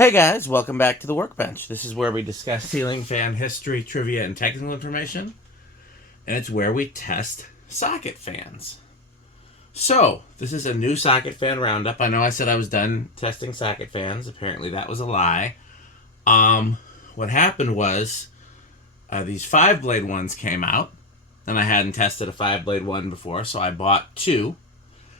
Hey guys, welcome back to the Workbench. This is where we discuss ceiling fan history, trivia, and technical information. And it's where we test socket fans. So, this is a new socket fan roundup. I know I said I was done testing socket fans. Apparently that was a lie. What happened was these 5-blade ones came out. And I hadn't tested a 5-blade one before, so I bought 2.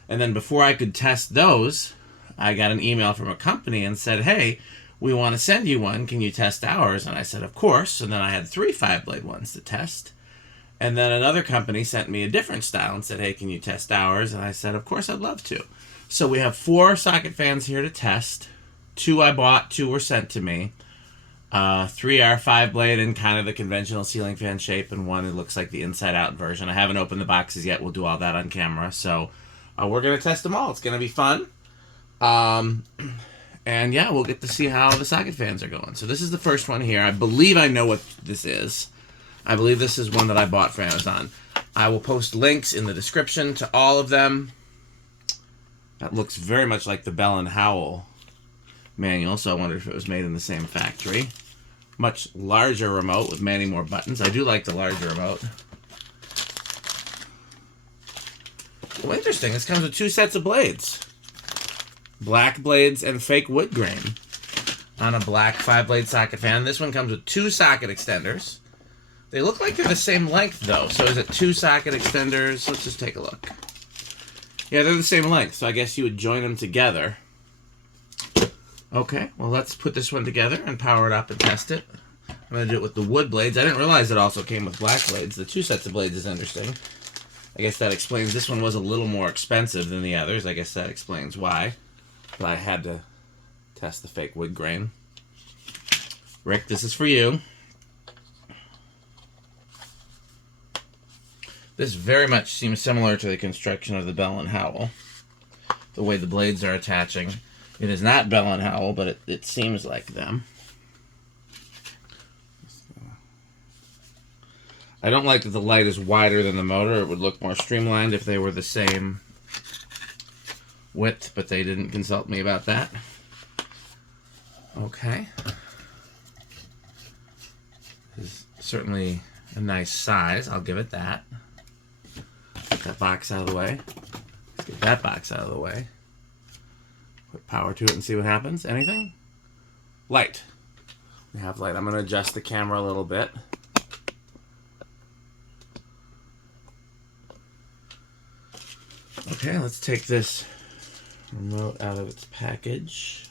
And then before I could test those, I got an email from a company and said, hey, we want to send you one. Can you test ours? And I said, of course. And then I had 3 5-blade ones to test. And then another company sent me a different style and said, hey, can you test ours? And I said, of course, I'd love to. So we have 4 socket fans here to test. 2 I bought, 2 were sent to me. 3 are 5-blade in kind of the conventional ceiling fan shape, and 1 it looks like the inside-out version. I haven't opened the boxes yet. We'll do all that on camera. So we're going to test them all. It's going to be fun. And yeah, we'll get to see how the socket fans are going. So this is the first one here. I believe I know what this is. I believe this is one that I bought from Amazon. I will post links in the description to all of them. That looks very much like the Bell & Howell manual, so I wonder if it was made in the same factory. Much larger remote with many more buttons. I do like the larger remote. Well, interesting. This comes with 2 sets of blades. Black blades and fake wood grain on a black 5-blade socket fan. This one comes with 2 socket extenders. They look like they're the same length, though. So is it 2 socket extenders? Let's just take a look. Yeah, they're the same length, so I guess you would join them together. Okay, well, let's put this one together and power it up and test it. I'm going to do it with the wood blades. I didn't realize it also came with black blades. The 2 sets of blades is interesting. I guess that explains this one was a little more expensive than the others. I guess that explains why. But I had to test the fake wood grain. Rick, this is for you. This very much seems similar to the construction of the Bell & Howell. The way the blades are attaching. It is not Bell & Howell, but it seems like them. I don't like that the light is wider than the motor. It would look more streamlined if they were the same width, but they didn't consult me about that. Okay. This is certainly a nice size. I'll give it that. Get that box out of the way. Let's get that box out of the way. Put power to it and see what happens. Anything? Light. We have light. I'm going to adjust the camera a little bit. Okay, let's take this remote out of its package.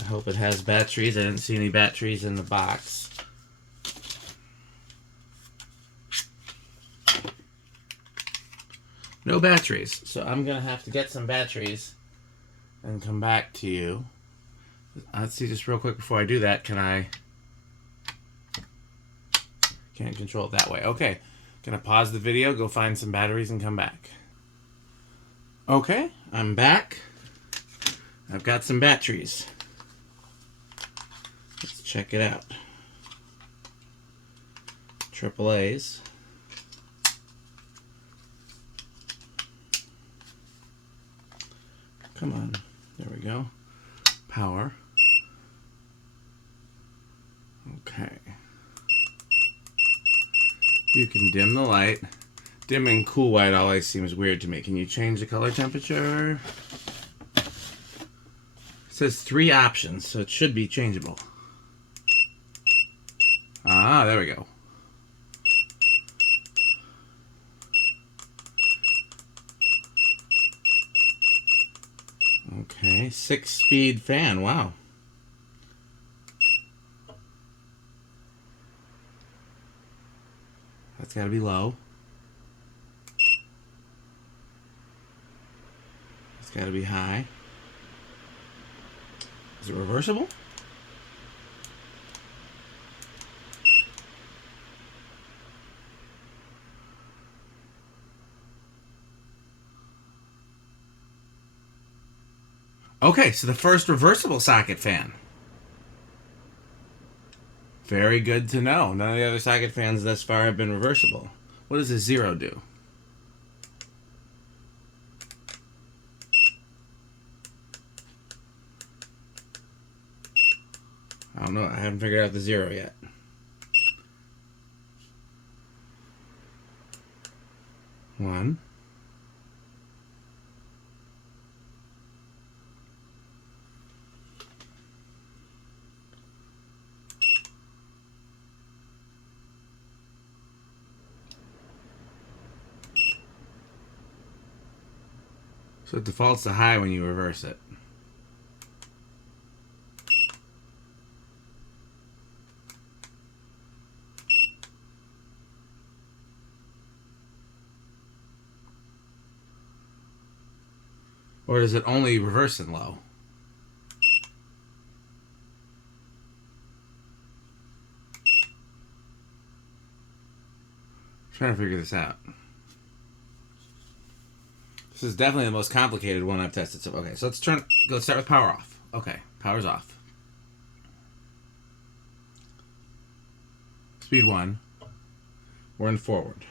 I hope it has batteries. I didn't see any batteries in the box. No batteries. So I'm going to have to get some batteries and come back to you. Let's see just real quick before I do that. Can't control it that way. Okay. Gonna pause the video, go find some batteries, and come back. Okay, I'm back. I've got some batteries. Let's check it out. AAA's. Come on. There we go. Power. Okay. You can dim the light. Dimming cool white always seems weird to me. Can you change the color temperature? It says 3 options, so it should be changeable. Ah, there we go. Okay, 6-speed fan. Wow. That's got to be low. It's got to be high. Is it reversible? Okay, so the first reversible socket fan. Very good to know. None of the other socket fans thus far have been reversible. What does a 0 do? I don't know. I haven't figured out the 0 yet. One. So it defaults to high when you reverse it. Or does it only reverse in low? I'm trying to figure this out. This is definitely the most complicated one I've tested. So okay, so let's start with power off. Okay, power's off. Speed 1. We're in forward.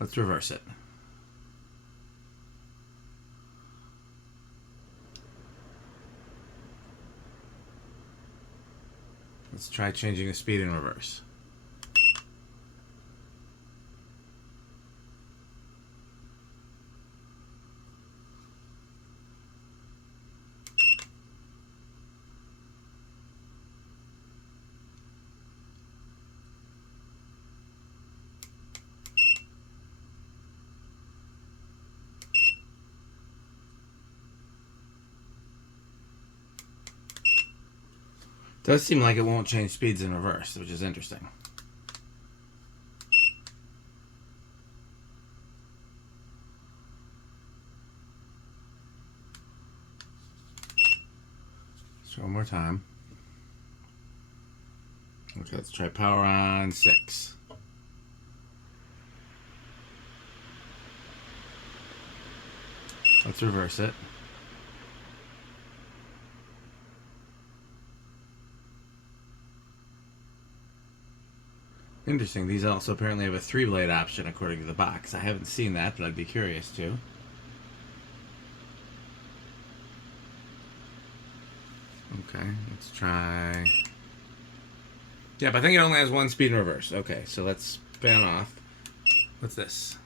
Let's reverse it. Let's try changing the speed in reverse. Does seem like it won't change speeds in reverse, which is interesting. So one more time. Okay, let's try power on 6. Let's reverse it. Interesting. These also apparently have a 3-blade option according to the box. I haven't seen that, but I'd be curious to. Okay, let's try... Yep, I think it only has 1 speed in reverse. Okay, so let's fan off. What's this?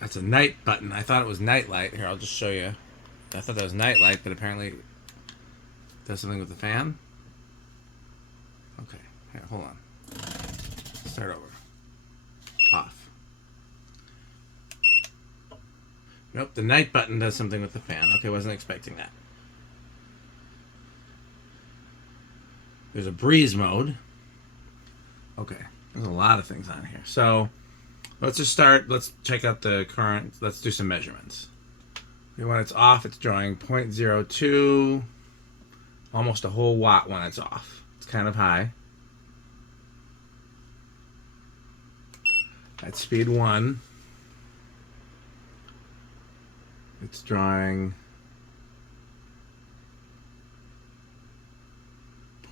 That's a night button. I thought it was night light. Here, I'll just show you. I thought that was night light, but apparently it does something with the fan. Okay, here, hold on. Start over. Off. Nope, the night button does something with the fan. Okay, wasn't expecting that. There's a breeze mode. Okay, there's a lot of things on here. So let's just start. Let's check out the current. Let's do some measurements. When it's off, it's drawing 0.02, almost a whole watt when it's off. It's kind of high. At speed 1, it's drawing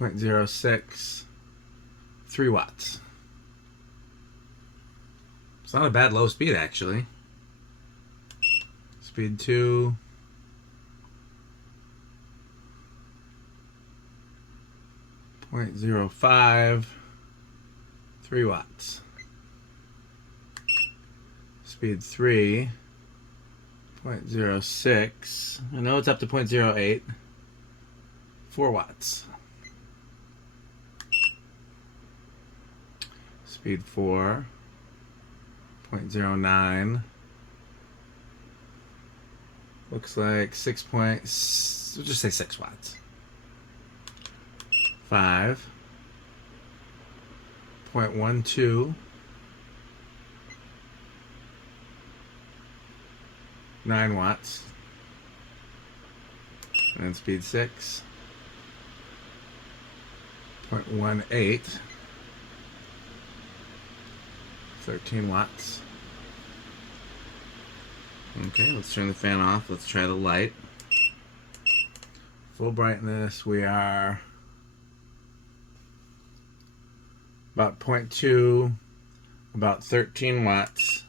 0.06, 3 watts. It's not a bad low speed, actually. Speed 2. 0.05, 3 watts. Speed 3, 0.06. I know it's up to 0.08, 4 watts. Speed 4, 0.09. Looks like 6 we'll just say 6 watts. 5, 0.12, 9 watts. And then speed 6, 0.18, 13 watts. Okay, let's turn the fan off. Let's try the light. Full brightness, we are about 0.2, about 13 watts.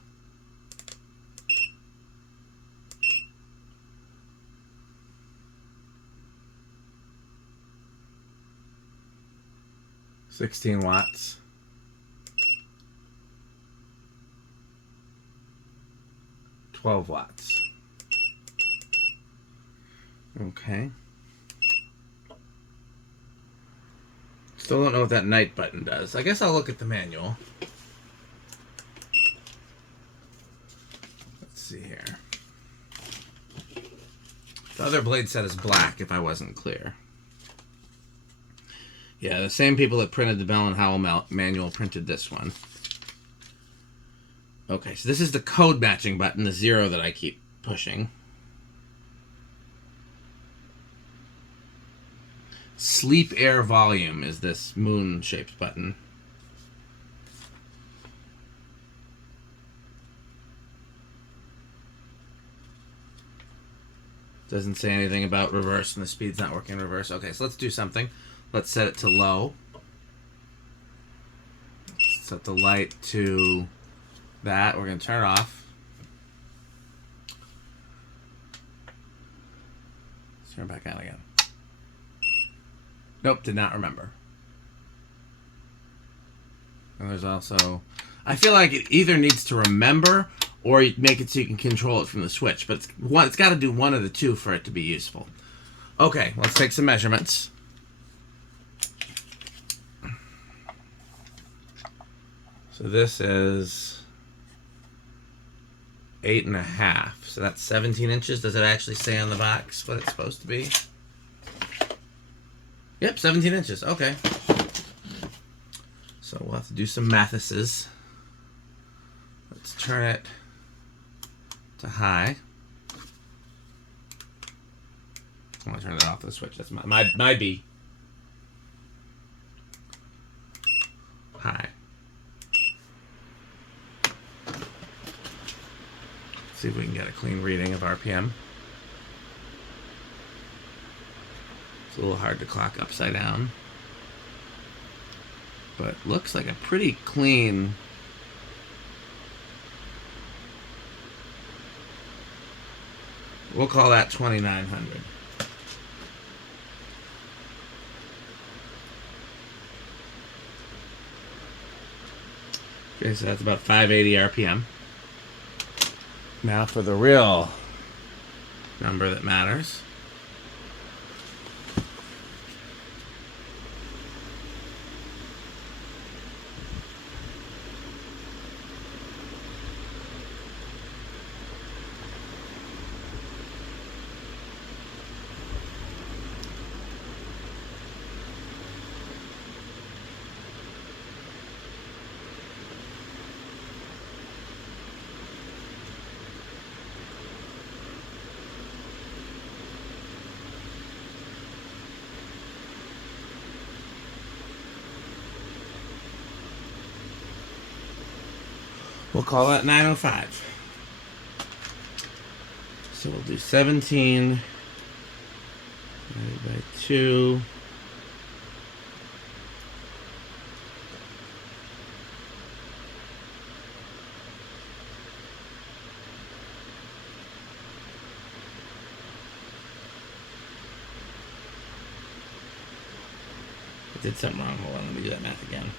16 watts. $12. Okay. Still don't know what that night button does. I guess I'll look at the manual. Let's see here. The other blade set is black, if I wasn't clear. Yeah, the same people that printed the Bell & Howell manual printed this one. Okay, so this is the code matching button, the 0 that I keep pushing. Sleep air volume is this moon-shaped button. Doesn't say anything about reverse, and the speed's not working in reverse. Okay, so let's do something. Let's set it to low. Set the light to that. We're going to turn it off. Let's turn it back on again. Nope, did not remember. And there's also... I feel like it either needs to remember or you make it so you can control it from the switch. But it's got to do one of the two for it to be useful. Okay, let's take some measurements. So this is 8.5. So that's 17 inches. Does it actually say on the box what it's supposed to be? Yep, 17 inches. Okay. So we'll have to do some mathises. Let's turn it to high. I want to turn it off the switch. That's my B. High. See if we can get a clean reading of RPM. It's a little hard to clock upside down, but looks like a pretty clean. We'll call that 2900. Okay, so that's about 580 RPM. Now for the real number that matters. We'll call that 905. So we'll do 17 divided by 2. I did something wrong. Hold on, let me do that math again.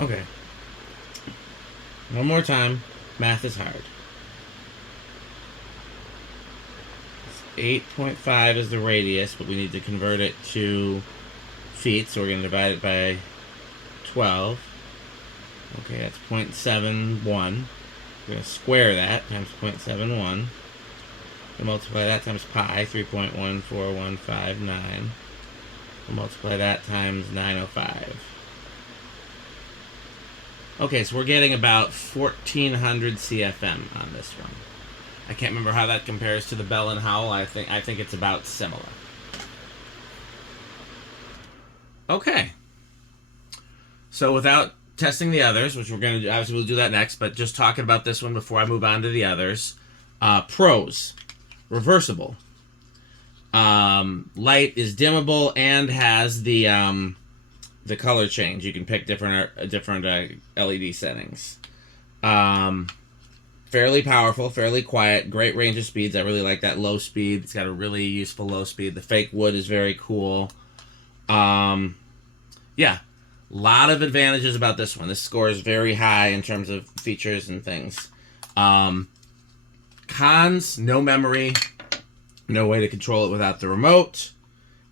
Okay. One more time. Math is hard. 8.5 is the radius, but we need to convert it to feet, so we're going to divide it by 12. Okay, that's 0.71. We're going to square that times 0.71. We'll multiply that times pi, 3.14159. We'll multiply that times 905. Okay, so we're getting about 1400 CFM on this one. I can't remember how that compares to the Bell & Howell. I think it's about similar. Okay. So without testing the others, which we're going to do, obviously we'll do that next, but just talking about this one before I move on to the others. Pros. Reversible. Light is dimmable and has the color change. You can pick different LED settings. Fairly powerful, fairly quiet, great range of speeds. I really like that low speed. It's got a really useful low speed. The fake wood is very cool. Yeah, a lot of advantages about this one. This score is very high in terms of features and things. Cons, no memory, no way to control it without the remote,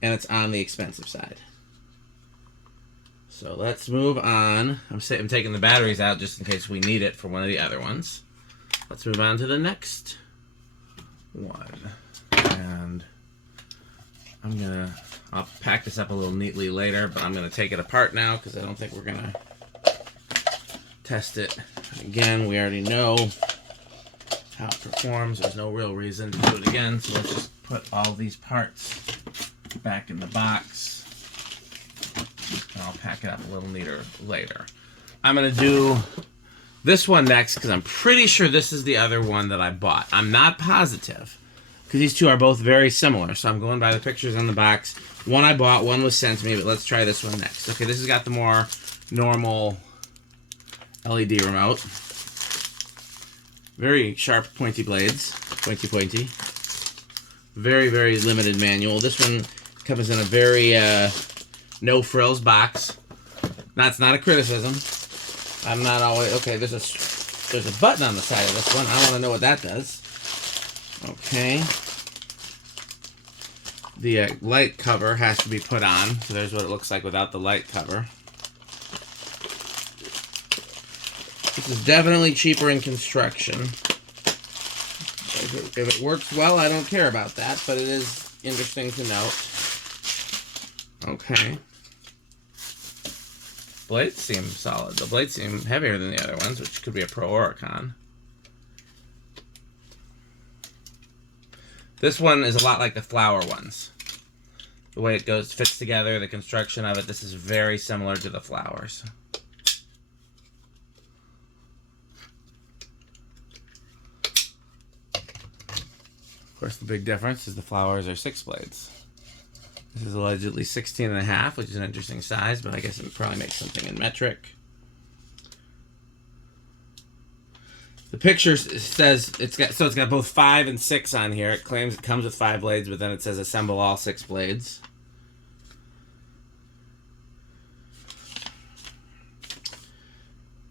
and it's on the expensive side. So let's move on. I'm taking the batteries out just in case we need it for one of the other ones. Let's move on to the next one. And I'll pack this up a little neatly later, but I'm going to take it apart now because I don't think we're going to test it. Again, we already know how it performs. There's no real reason to do it again, so let's just put all these parts back in the box. And I'll pack it up a little neater later. I'm going to do this one next because I'm pretty sure this is the other one that I bought. I'm not positive because these two are both very similar. So I'm going by the pictures on the box. One I bought, one was sent to me, but let's try this one next. Okay, this has got the more normal LED remote. Very sharp, pointy blades. Pointy. Very, very limited manual. This one comes in a very no frills box. That's not a criticism. I'm not always... Okay, there's a button on the side of this one. I want to know what that does. Okay. The light cover has to be put on. So there's what it looks like without the light cover. This is definitely cheaper in construction. If it works well, I don't care about that, but it is interesting to note. Okay. Blades seem solid. The blades seem heavier than the other ones, which could be a pro or a con. This one is a lot like the flower ones. The way it fits together, the construction of it, this is very similar to the flowers. Of course, the big difference is the flowers are 6 blades. This is allegedly 16.5, which is an interesting size, but I guess it probably makes something in metric. The picture says it's got both 5 and 6 on here. It claims it comes with 5 blades, but then it says assemble all 6 blades.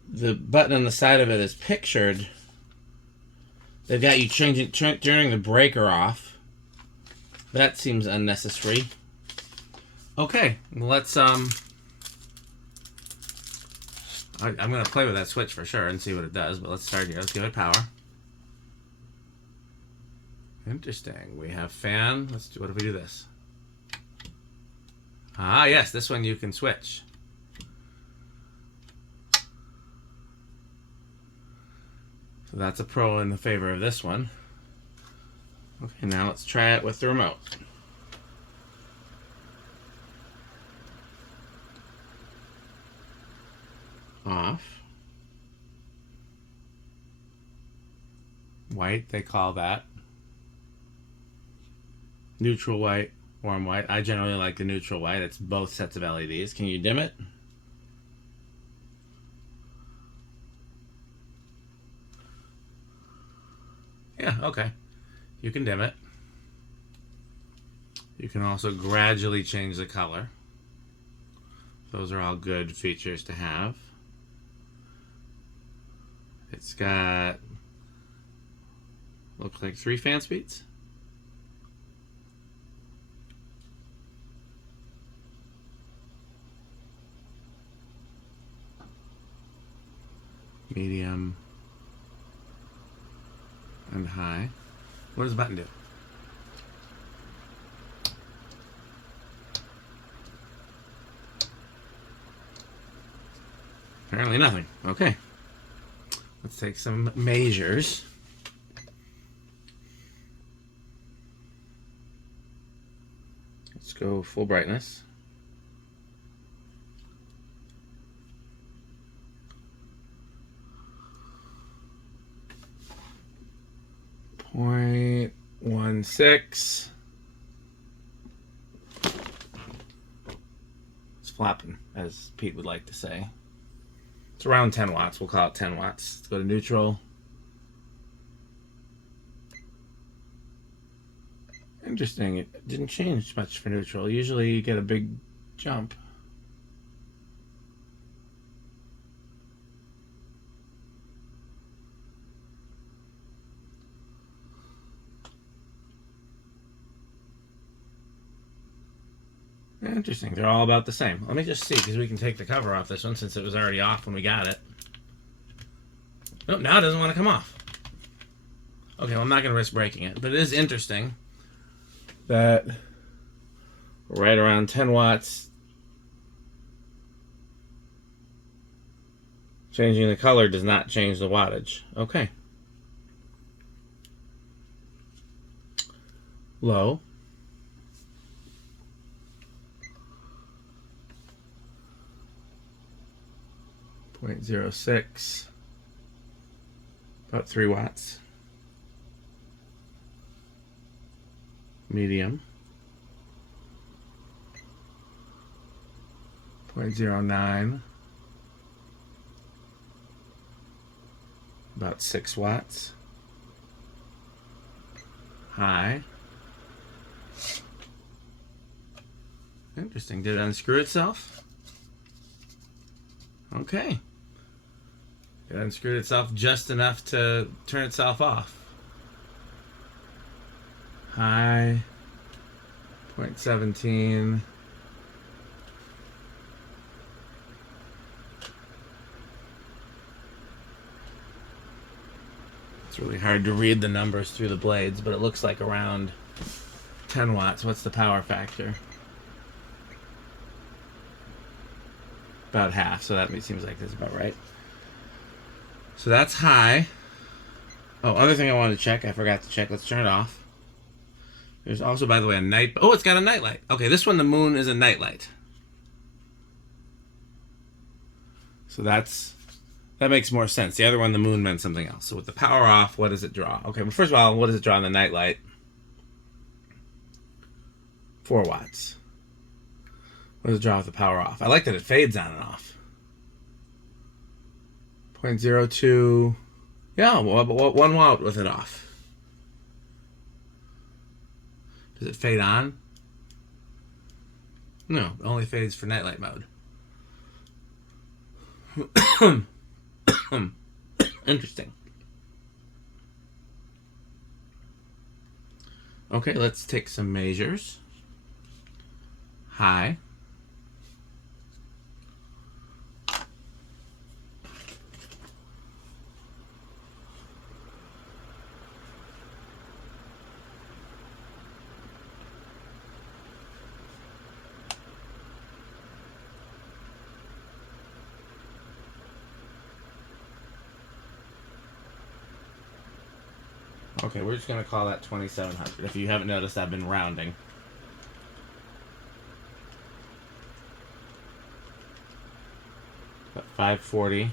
The button on the side of it is pictured. They've got you turning the breaker off. That seems unnecessary. Okay, let's I'm gonna play with that switch for sure and see what it does, but let's start here. Let's give it power. Interesting. We have fan. Let's do. What if we do this? Ah, yes, this one you can switch. So that's a pro in the favor of this one. Okay, now let's try it with the remote. Off. White, they call that. Neutral white, warm white. I generally like the neutral white. It's both sets of LEDs. Can you dim it? Yeah, okay. You can dim it. You can also gradually change the color. Those are all good features to have. It's got, looks like 3 fan speeds. Medium and high. What does the button do? Apparently nothing. Okay. Let's take some measures. Let's go full brightness. 0.16. It's flapping, as Pete would like to say. It's around 10 watts. We'll call it 10 watts. Let's go to neutral. Interesting. It didn't change much for neutral. Usually you get a big jump. Interesting. They're all about the same. Let me just see, because we can take the cover off this one since it was already off when we got it. Nope, now it doesn't want to come off. Okay, well, I'm not going to risk breaking it. But it is interesting that right around 10 watts, changing the color does not change the wattage. Okay. Low. 0.06, about 3 watts. Medium, 0.09, about 6 watts. High. Interesting. Did it unscrew itself? Okay. It unscrewed itself just enough to turn itself off. High. 0.17. It's really hard to read the numbers through the blades, but it looks like around 10 watts. What's the power factor? About half, so that seems like that's about right. So that's high. Oh, other thing I wanted to check, I forgot to check. Let's turn it off. There's also, by the way, a night... Oh, it's got a nightlight. Okay, this one, the moon, is a nightlight. So that makes more sense. The other one, the moon, meant something else. So with the power off, what does it draw? Okay, well, first of all, what does it draw in the nightlight? 4 watts. What does it draw with the power off? I like that it fades on and off. 0.02. Yeah, 1 watt with it off. Does it fade on? No, it only fades for nightlight mode. Interesting. Okay, let's take some measures. High. Okay, we're just going to call that 2700. If you haven't noticed, I've been rounding. About 540.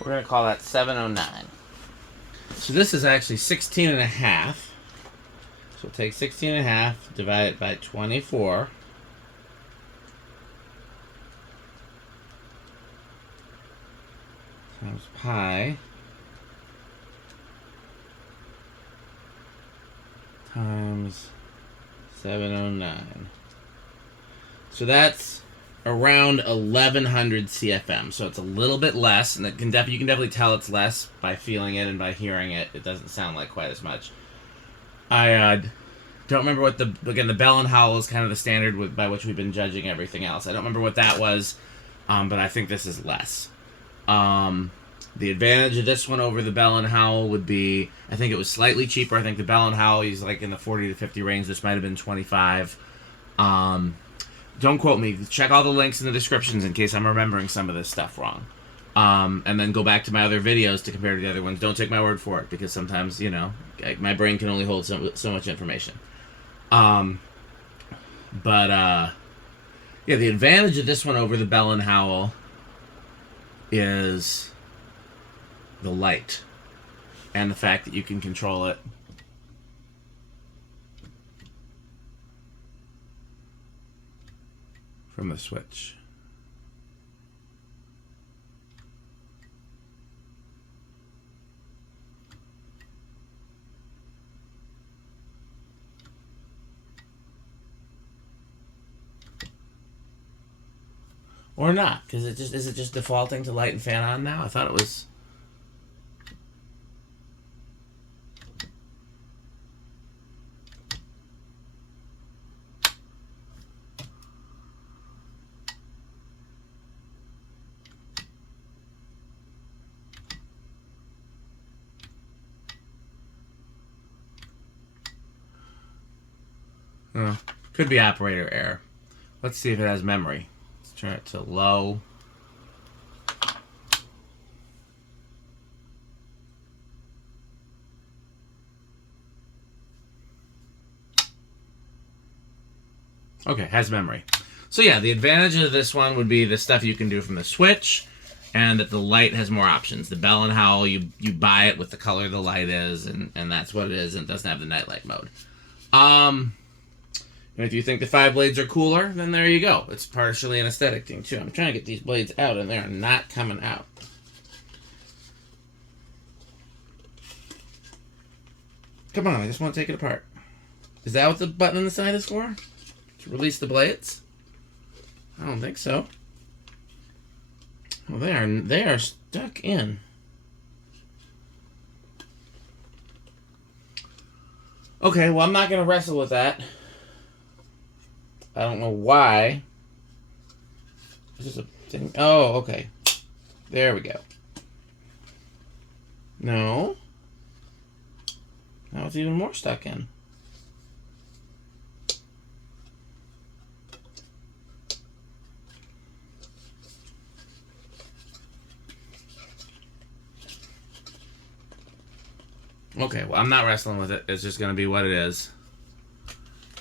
We're going to call that 709. So this is actually 16 and a half. So we'll take 16 and a half, divide it by 24. Times pi. Times 709. So that's around 1100 CFM, so it's a little bit less, and you can definitely tell it's less by feeling it and by hearing it. It doesn't sound like quite as much. I don't remember what the bell and howl is kind of the standard by which we've been judging everything else. I don't remember what that was, but I think this is less. The advantage of this one over the Bell & Howell would be, I think it was slightly cheaper. I think the Bell & Howell is like in the 40 to 50 range. This might have been 25. Don't quote me. Check all the links in the descriptions in case I'm remembering some of this stuff wrong. And then go back to my other videos to compare to the other ones. Don't take my word for it, because sometimes, you know, my brain can only hold so much information. Yeah, the advantage of this one over the Bell & Howell is the light and the fact that you can control it from the switch. Or not, because is it just defaulting to light and fan on now? I thought it was. Could be operator error. Let's see if it has memory. Let's turn it to low. Okay, has memory. So yeah, the advantage of this one would be the stuff you can do from the switch, and that the light has more options. The Bell & Howell, you buy it with the color the light is, and that's what it is, and it doesn't have the nightlight mode. And if you think the 5 blades are cooler, then there you go. It's partially an aesthetic thing, too. I'm trying to get these blades out, and they're not coming out. Come on, I just want to take it apart. Is that what the button on the side is for? To release the blades? I don't think so. Well, they are stuck in. Okay, well, I'm not going to wrestle with that. I don't know why. Is this a thing? Oh, okay. There we go. No. Now it's even more stuck in. Okay, well, I'm not wrestling with it. It's just going to be what it is.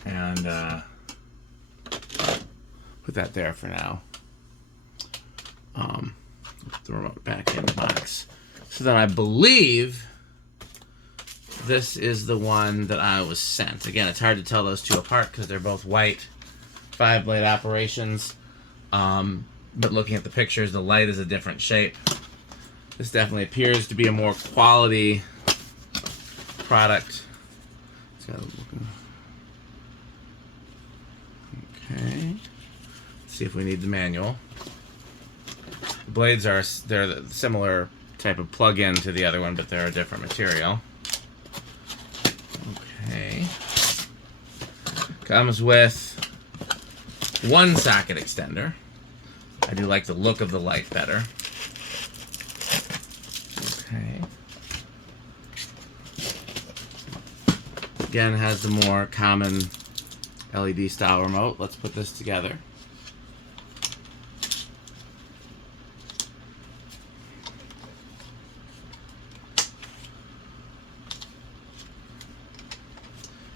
And, put that there for now. Put the remote back in the box. So then I believe this is the one that I was sent. Again, it's hard to tell those two apart because they're both white 5-blade operations. But looking at the pictures, the light is a different shape. This definitely appears to be a more quality product. It's got okay. See if we need the manual. The blades they're the similar type of plug-in to the other one, but they're a different material. Okay. Comes with 1 socket extender. I do like the look of the light better. Okay. Again, has the more common LED style remote. Let's put this together.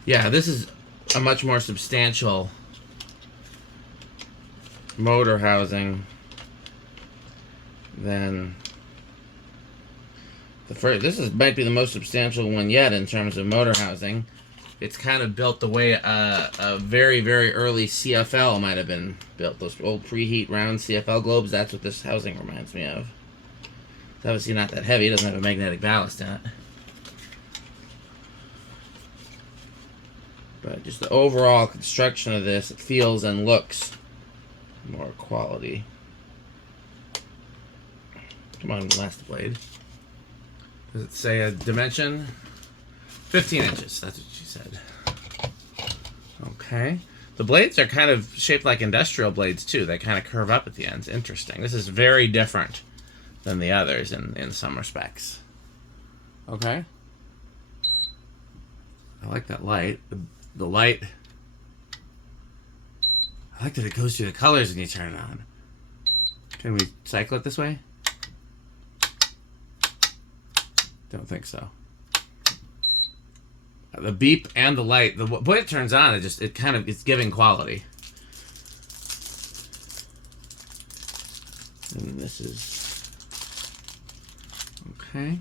Yeah, this is a much more substantial motor housing than the first. This might be the most substantial one yet in terms of motor housing. It's kind of built the way a very, very early CFL might have been built. Those old preheat round CFL globes, that's what this housing reminds me of. It's obviously not that heavy. It doesn't have a magnetic ballast in it. But just the overall construction of this, it feels and looks more quality. Come on, last blade. Does it say a dimension? 15 inches, that's what she said. Okay. The blades are kind of shaped like industrial blades, too. They kind of curve up at the ends. Interesting. This is very different than the others in some respects. Okay. I like that light. The light. I like that it goes through the colors when you turn it on. Can we cycle it this way? Don't think so. The beep and the light, when it turns on, it's giving quality. And this is okay.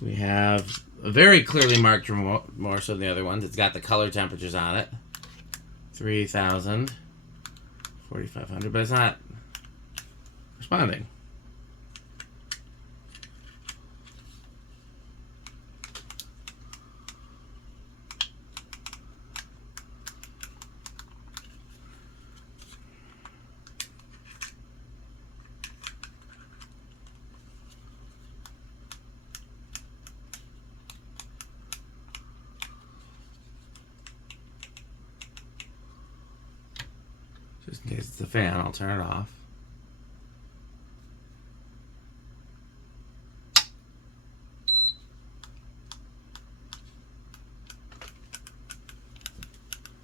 We have a very clearly marked remote, more so than the other ones. It's got the color temperatures on it. 3,000, 4,500, but it's not responding. Just in case it's the fan, I'll turn it off.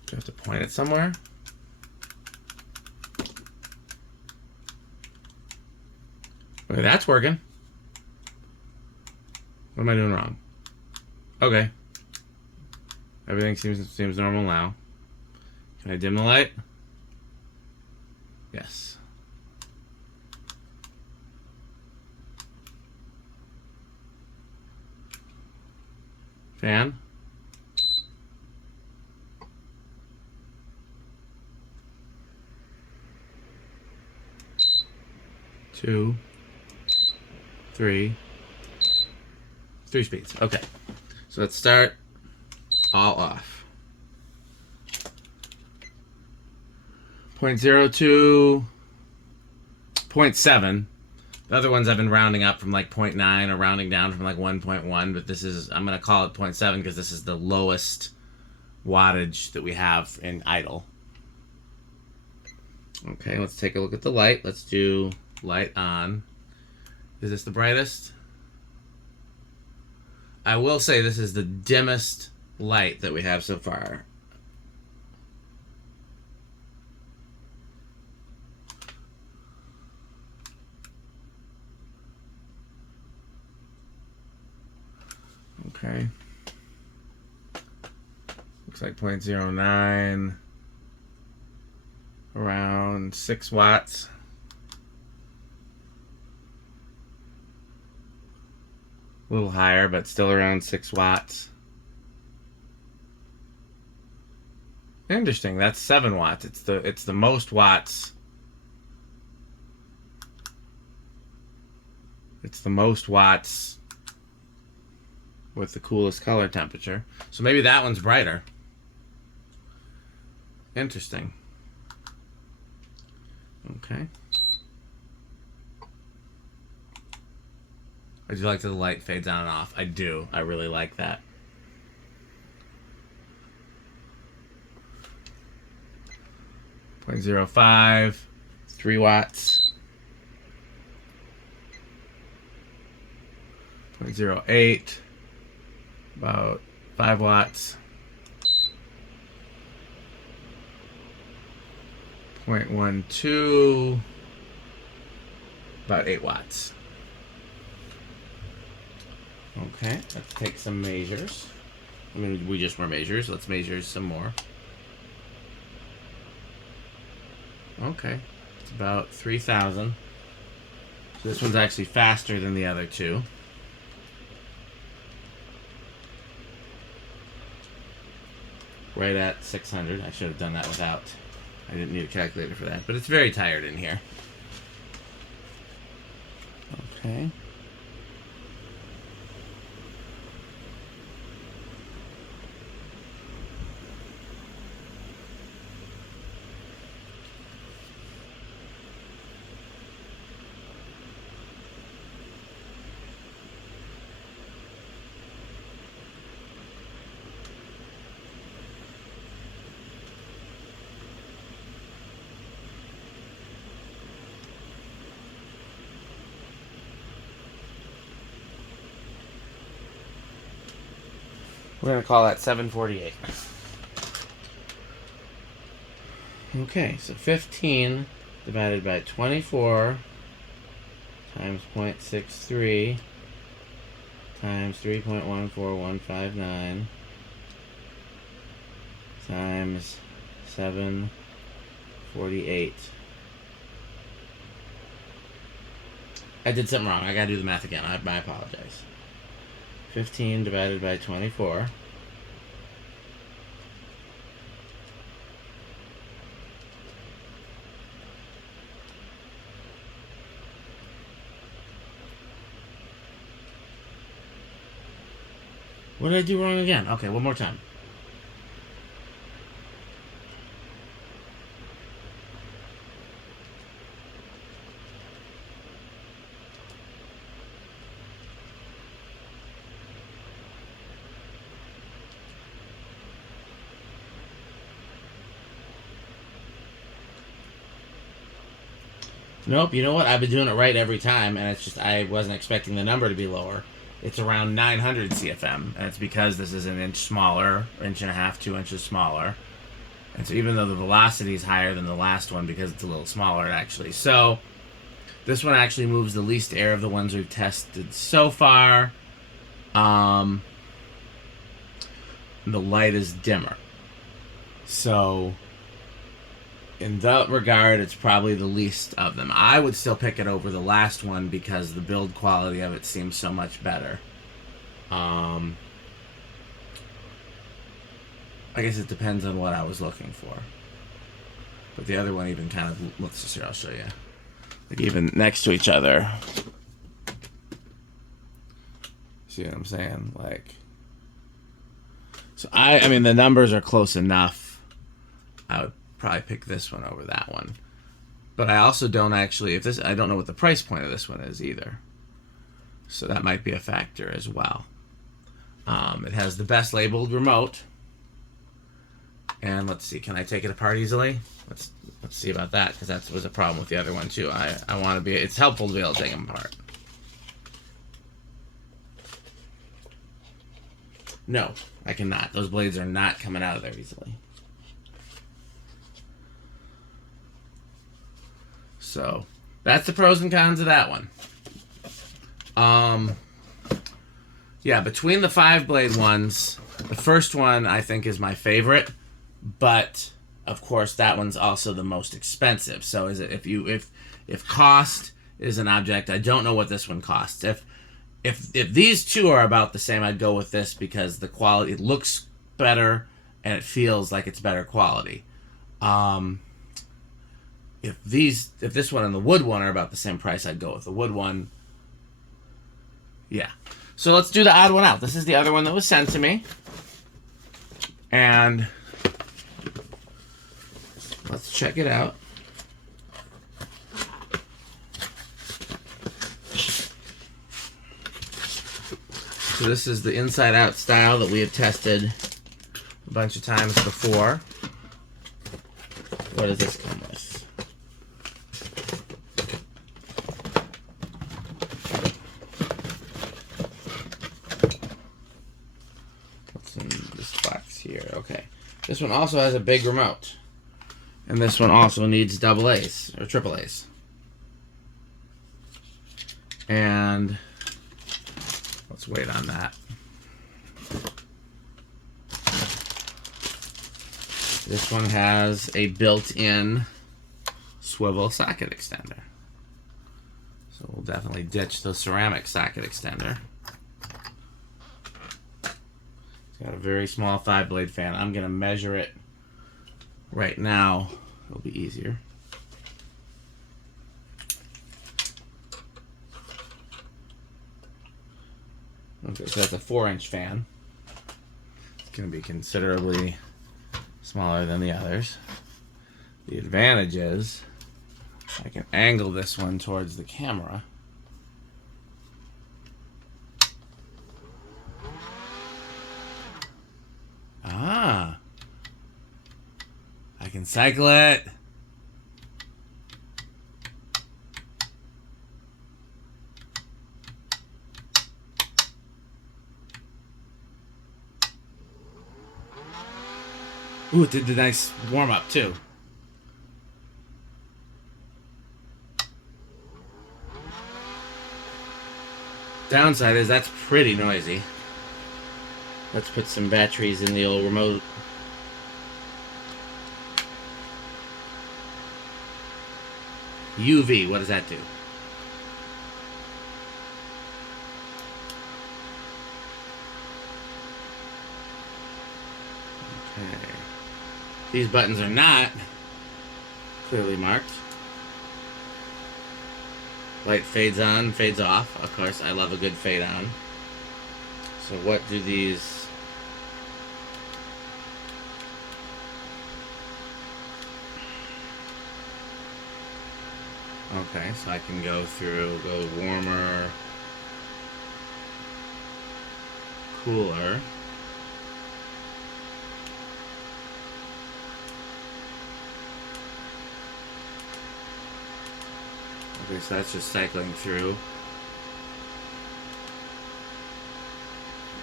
Do I have to point it somewhere? Okay, that's working. What am I doing wrong? Okay. Everything seems normal now. Can I dim the light? Yes. Fan. Two. Three. 3 speeds. Okay. So let's start all off. 0.02, 0.7. The other ones I've been rounding up from like 0.9 or rounding down from like 1.1, but this is, I'm going to call it 0.7 because this is the lowest wattage that we have in idle. Okay, let's take a look at the light. Let's do light on. Is this the brightest? I will say this is the dimmest light that we have so far. Okay. Looks like 0.09. Around 6 watts. A little higher, but still around 6 watts. Interesting. That's 7 watts. It's the most watts. It's the most watts with the coolest color temperature. So maybe that one's brighter. Interesting. Okay. I do like that the light fades on and off. I do. I really like that. .05, 3 watts. 0.08, about 5 watts. 0.12, about 8 watts. Okay, let's take some measures. I mean, we just were measures. Let's measure some more. Okay, it's about 3,000. So this one's actually faster than the other two. Right at 600. I should have done that without. I didn't need a calculator for that, but it's very tired in here. Okay. We're going to call that 748. Okay, so 15 divided by 24 times 0.63 times 3.14159 times 748. I did something wrong. I gotta do the math again. I apologize. 15 divided by 24. What did I do wrong again? Okay, one more time. Nope, you know what? I've been doing it right every time, and it's just I wasn't expecting the number to be lower. It's around 900 CFM, and it's because this is an inch smaller, inch and a half, 2 inches smaller. And so even though the velocity is higher than the last one because it's a little smaller, actually. So this one actually moves the least air of the ones we've tested so far. The light is dimmer. So in that regard, it's probably the least of them. I would still pick it over the last one because the build quality of it seems so much better. I guess it depends on what I was looking for. But the other one even kind of looks, just here, I'll show you. Like even next to each other. See what I'm saying? Like, so I mean, the numbers are close enough. I would probably pick this one over that one. But I also don't actually, I don't know what the price point of this one is either. So that might be a factor as well. It has the best labeled remote. And let's see, can I take it apart easily? Let's see about that, because that was a problem with the other one too. I want to be, it's helpful to be able to take them apart. No, I cannot. Those blades are not coming out of there easily. So that's the pros and cons of that one. Yeah, between the 5-blade ones, the first one I think is my favorite, but of course that one's also the most expensive. So is it if cost is an object, I don't know what this one costs. If these two are about the same, I'd go with this because the quality, it looks better and it feels like it's better quality. If this one and the wood one are about the same price, I'd go with the wood one. Yeah. So let's do the odd one out. This is the other one that was sent to me. And let's check it out. So this is the inside-out style that we have tested a bunch of times before. What does this come with? What's in this box here? Okay. This one also has a big remote. And this one also needs double A's, or triple A's. And let's wait on that. This one has a built-in swivel socket extender. So we'll definitely ditch the ceramic socket extender. It's got a very small 5-blade fan. I'm going to measure it right now. It'll be easier. Okay, so that's a 4-inch fan. It's going to be considerably smaller than the others. The advantage is I can angle this one towards the camera. Ah. I can cycle it. Ooh, it did the nice warm up too. Downside is that's pretty noisy. Let's put some batteries in the old remote. UV, what does that do? Okay. These buttons are not clearly marked. Light fades on, fades off. Of course, I love a good fade on. So what do these... Okay, so I can go through, go warmer, cooler. Okay, so that's just cycling through.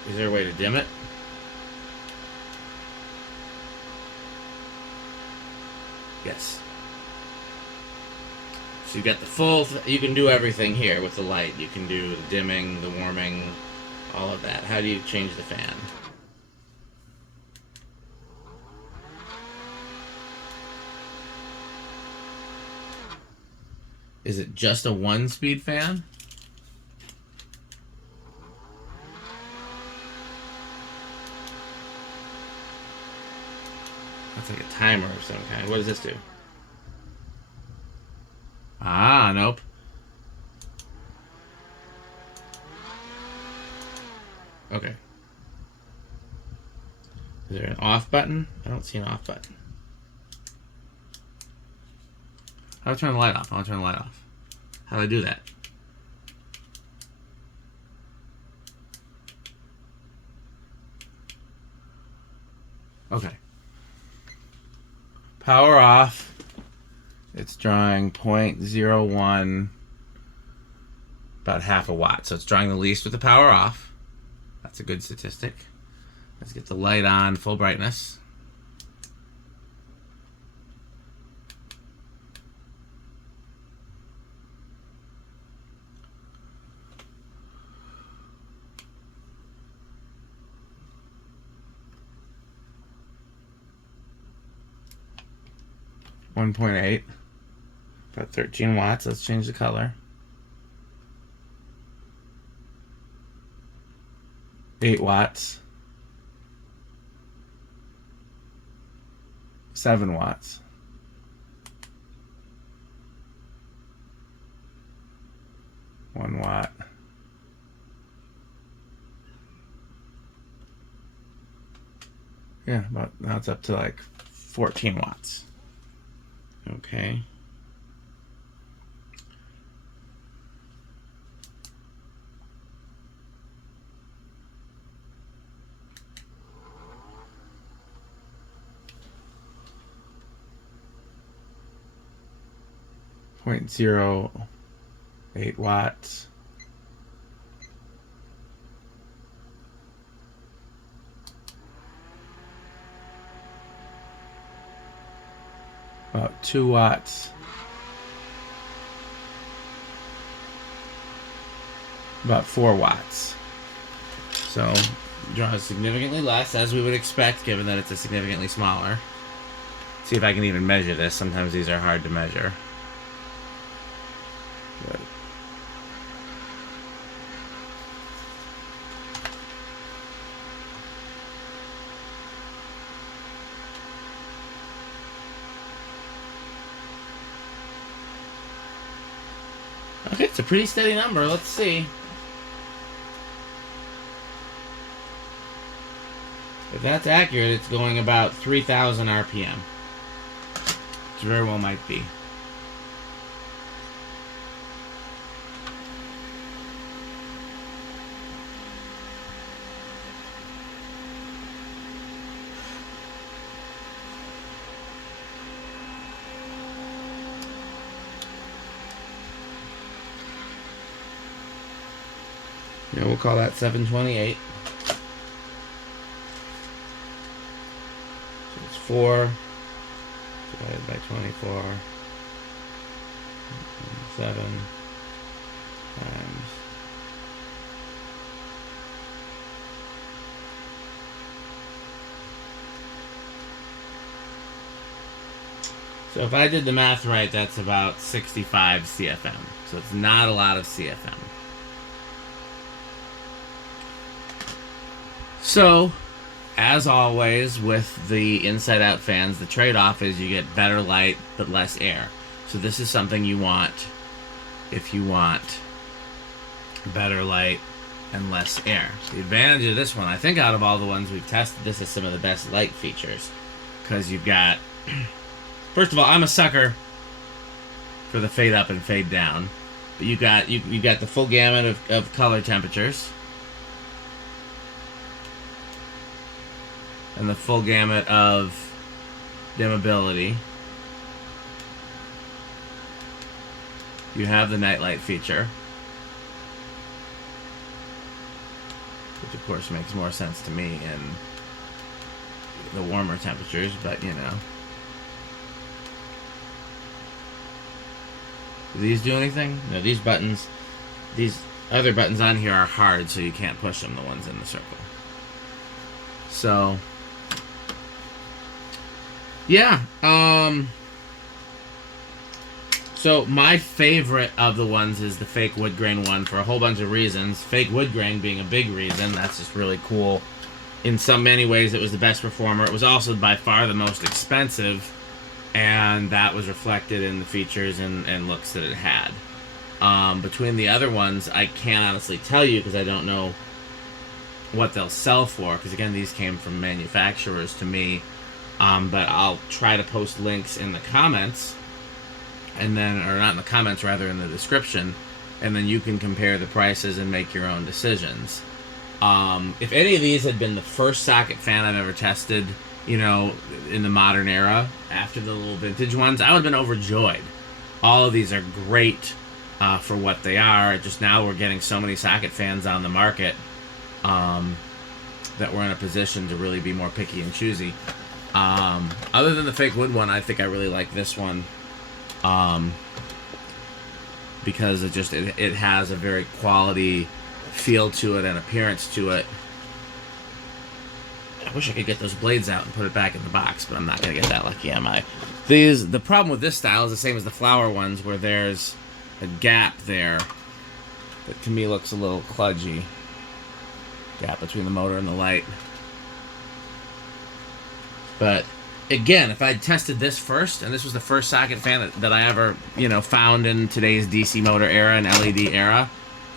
Is there a way to dim it? Yes. So you've got the full... you can do everything here with the light. You can do the dimming, the warming, all of that. How do you change the fan? Is it just a one-speed fan? That's like a timer of some kind. What does this do? Ah, nope. Okay. Is there an off button? I don't see an off button. How do I turn the light off? I want to turn the light off. How do I do that? Okay. Power off. It's drawing 0.01, about half a watt. So it's drawing the least with the power off. That's a good statistic. Let's get the light on full brightness. .8, about 13 watts. Let's change the color. 8 watts. 7 watts. 1 watt. Yeah, about now it's up to like 14 watts. Okay. .08 watts. About 2 watts. About 4 watts. So draws significantly less, as we would expect, given that it's a significantly smaller. See if I can even measure this. Sometimes these are hard to measure. Good. Okay, it's a pretty steady number. Let's see. If that's accurate, it's going about 3,000 RPM. Which very well might be. Yeah, we'll call that 728. So it's 4 divided by 24, 7 times. So if I did the math right, that's about 65 CFM. So it's not a lot of CFM. So, as always with the inside-out fans, the trade-off is you get better light but less air. So this is something you want if you want better light and less air. The advantage of this one, I think out of all the ones we've tested, this is some of the best light features. Because you've got... First of all, I'm a sucker for the fade up and fade down. But you got the full gamut of color temperatures. And the full gamut of dimmability. You have the nightlight feature. Which of course makes more sense to me in the warmer temperatures, but you know. Do these do anything? No, these buttons, these other buttons on here are hard, so you can't push them, the ones in the circle. So, yeah. So my favorite of the ones is the fake wood grain one for a whole bunch of reasons. Fake wood grain being a big reason. That's just really cool. In so many ways, it was the best performer. It was also by far the most expensive. And that was reflected in the features and looks that it had. Between the other ones, I can't honestly tell you because I don't know what they'll sell for. Because again, these came from manufacturers to me. But I'll try to post links in the comments. And then, or not in the comments, rather in the description. And then you can compare the prices and make your own decisions. If any of these had been the first socket fan I've ever tested, you know, in the modern era, after the little vintage ones, I would have been overjoyed. All of these are great for what they are. Just now we're getting so many socket fans on the market that we're in a position to really be more picky and choosy. Other than the fake wood one, I think I really like this one because it has a very quality feel to it and appearance to it. I wish I could get those blades out and put it back in the box, but I'm not going to get that lucky, am I? The problem with this style is the same as the flower ones, where there's a gap there that to me looks a little kludgy. Gap between the motor and the light. But again, if I'd tested this first, and this was the first socket fan that I ever, you know, found in today's DC motor era and LED era,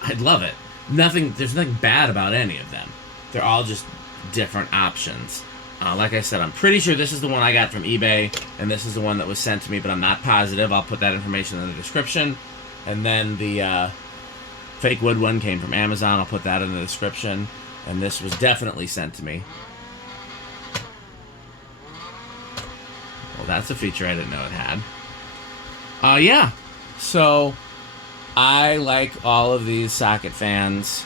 I'd love it. There's nothing bad about any of them. They're all just different options. Like I said, I'm pretty sure this is the one I got from eBay, and this is the one that was sent to me, but I'm not positive. I'll put that information in the description. And then the fake wood one came from Amazon. I'll put that in the description. And this was definitely sent to me. Well, that's a feature I didn't know it had. Yeah. So, I like all of these socket fans.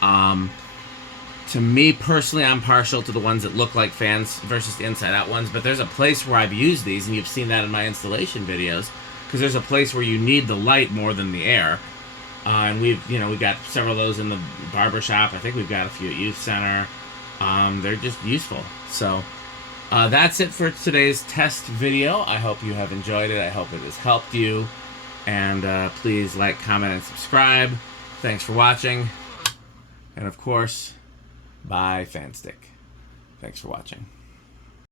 To me, personally, I'm partial to the ones that look like fans versus the inside-out ones, but there's a place where I've used these, and you've seen that in my installation videos, because there's a place where you need the light more than the air. And we've got several of those in the barber shop. I think we've got a few at Youth Center. They're just useful. So, that's it for today's test video. I hope you have enjoyed it. I hope it has helped you. And please like, comment, and subscribe. Thanks for watching. And of course, bye, Fanstick. Thanks for watching.